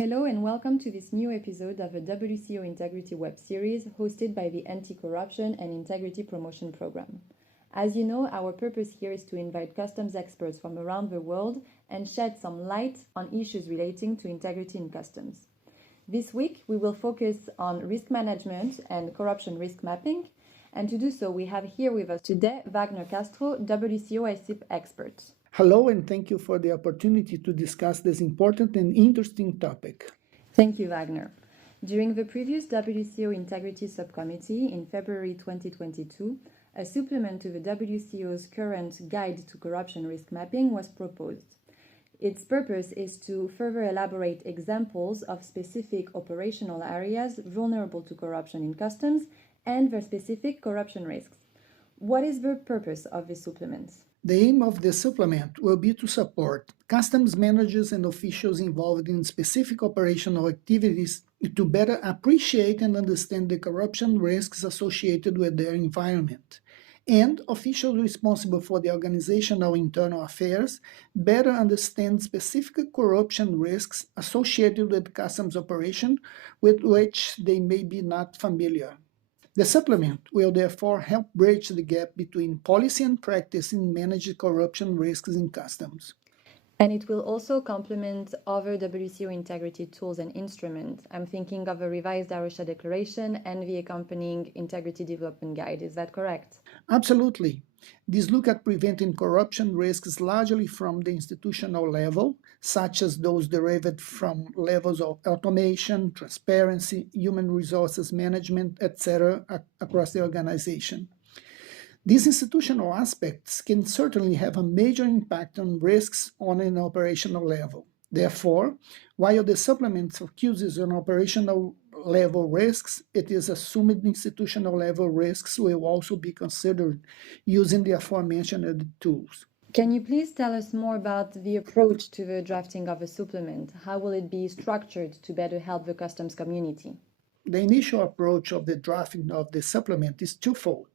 Hello and welcome to this new episode of the WCO Integrity web series hosted by the Anti-Corruption and Integrity Promotion Program. As you know, our purpose here is to invite customs experts from around the world and shed some light on issues relating to integrity in customs. This week, we will focus on risk management and corruption risk mapping. And to do so, we have here with us today Wagner Castro, WCO ICIP expert. Hello, and thank you for the opportunity to discuss this important and interesting topic. Thank you, Wagner. During the previous WCO Integrity Subcommittee in February 2022, a supplement to the WCO's current Guide to Corruption Risk Mapping was proposed. Its purpose is to further elaborate examples of specific operational areas vulnerable to corruption in customs and their specific corruption risks. What is the purpose of this supplement? The aim of the supplement will be to support customs managers and officials involved in specific operational activities to better appreciate and understand the corruption risks associated with their environment, and officials responsible for the organizational internal affairs better understand specific corruption risks associated with customs operation with which they may be not familiar. The supplement will therefore help bridge the gap between policy and practice in managing corruption risks in customs. And it will also complement other WCO integrity tools and instruments. I'm thinking of a revised Arusha Declaration and the accompanying Integrity Development Guide. Is that correct? Absolutely. These look at preventing corruption risks largely from the institutional level, such as those derived from levels of automation, transparency, human resources management, etc., across the organization. These institutional aspects can certainly have a major impact on risks on an operational level. Therefore, while the supplement focuses on operational level risks, it is assumed institutional level risks will also be considered using the aforementioned tools. Can you please tell us more about the approach to the drafting of a supplement? How will it be structured to better help the customs community? The initial approach of the drafting of the supplement is twofold.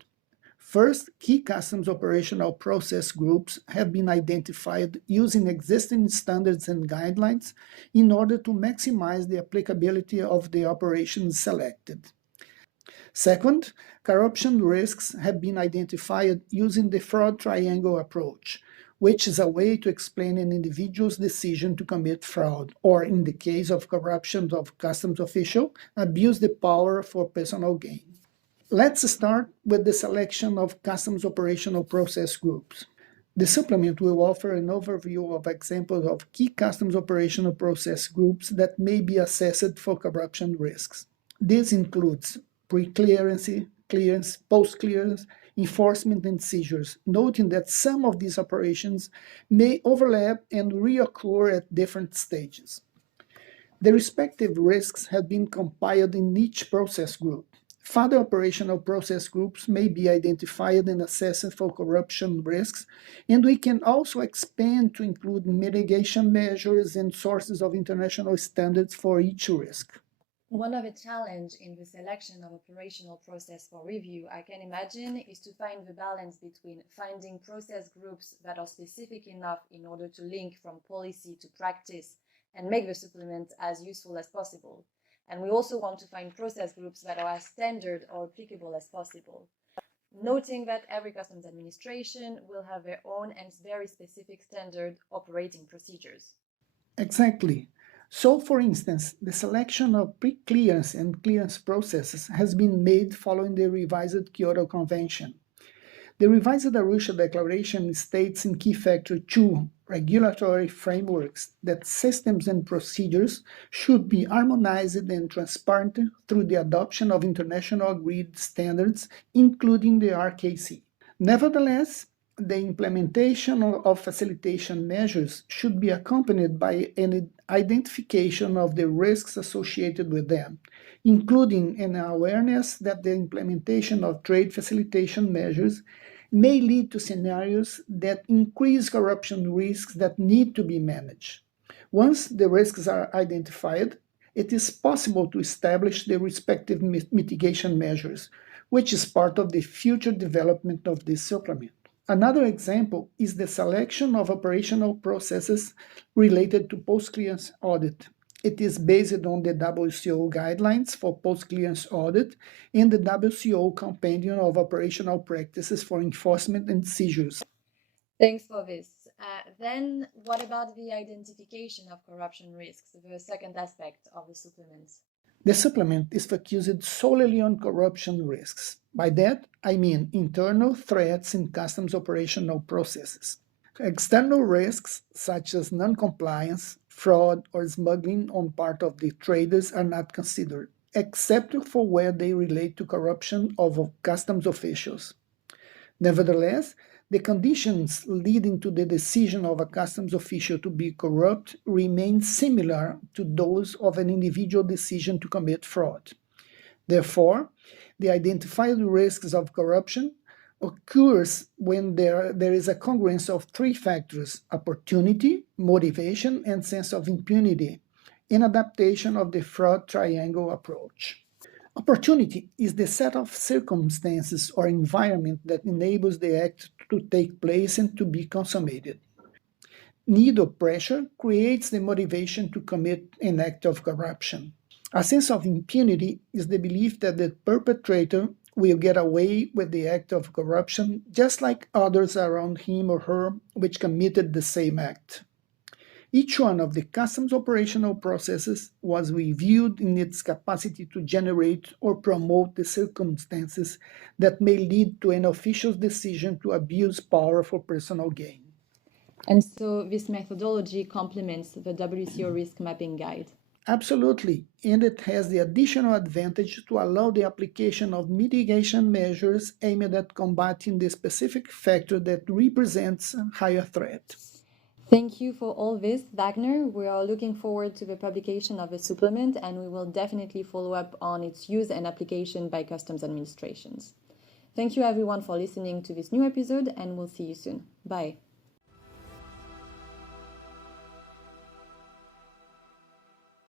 First, key customs operational process groups have been identified using existing standards and guidelines in order to maximize the applicability of the operations selected. Second, corruption risks have been identified using the fraud triangle approach, which is a way to explain an individual's decision to commit fraud, or in the case of corruption of customs official, abuse the power for personal gain. Let's start with the selection of customs operational process groups. The supplement will offer an overview of examples of key customs operational process groups that may be assessed for corruption risks. This includes pre-clearance, clearance, post-clearance, enforcement, and seizures, noting that some of these operations may overlap and reoccur at different stages. The respective risks have been compiled in each process group. Further operational process groups may be identified and assessed for corruption risks, and we can also expand to include mitigation measures and sources of international standards for each risk. One of the challenges in the selection of operational process for review, I can imagine, is to find the balance between finding process groups that are specific enough in order to link from policy to practice and make the supplement as useful as possible. And we also want to find process groups that are as standard or applicable as possible, noting that every customs administration will have their own and very specific standard operating procedures. Exactly. So, for instance, the selection of pre-clearance and clearance processes has been made following the revised Kyoto Convention. The revised Arusha Declaration states in Key Factor 2 regulatory frameworks that systems and procedures should be harmonized and transparent through the adoption of international agreed standards, including the RKC. Nevertheless, the implementation of facilitation measures should be accompanied by an identification of the risks associated with them, including an awareness that the implementation of trade facilitation measures may lead to scenarios that increase corruption risks that need to be managed. Once the risks are identified, it is possible to establish the respective mitigation measures, which is part of the future development of this supplement. Another example is the selection of operational processes related to post-clearance audit. It is based on the WCO guidelines for post-clearance audit and the WCO Compendium of Operational Practices for Enforcement and Seizures. Thanks for this. Then what about the identification of corruption risks, the second aspect of the supplement? The supplement is focused solely on corruption risks. By that, I mean internal threats in customs operational processes. External risks, such as non-compliance, fraud, or smuggling on part of the traders are not considered, except for where they relate to corruption of customs officials. Nevertheless, the conditions leading to the decision of a customs official to be corrupt remain similar to those of an individual decision to commit fraud. Therefore, the identified risks of corruption occurs when there is a congruence of three factors: opportunity, motivation, and sense of impunity, in adaptation of the fraud triangle approach. Opportunity is the set of circumstances or environment that enables the act to take place and to be consummated. Need or pressure creates the motivation to commit an act of corruption. A sense of impunity is the belief that the perpetrator will get away with the act of corruption just like others around him or her which committed the same act. Each one of the customs operational processes was reviewed in its capacity to generate or promote the circumstances that may lead to an official's decision to abuse power for personal gain. And so this methodology complements the WCO risk mapping guide. Absolutely, and it has the additional advantage to allow the application of mitigation measures aimed at combating the specific factor that represents a higher threat. Thank you for all this, Wagner. We are looking forward to the publication of the supplement, and we will definitely follow up on its use and application by customs administrations. Thank you everyone for listening to this new episode, and we'll see you soon. Bye.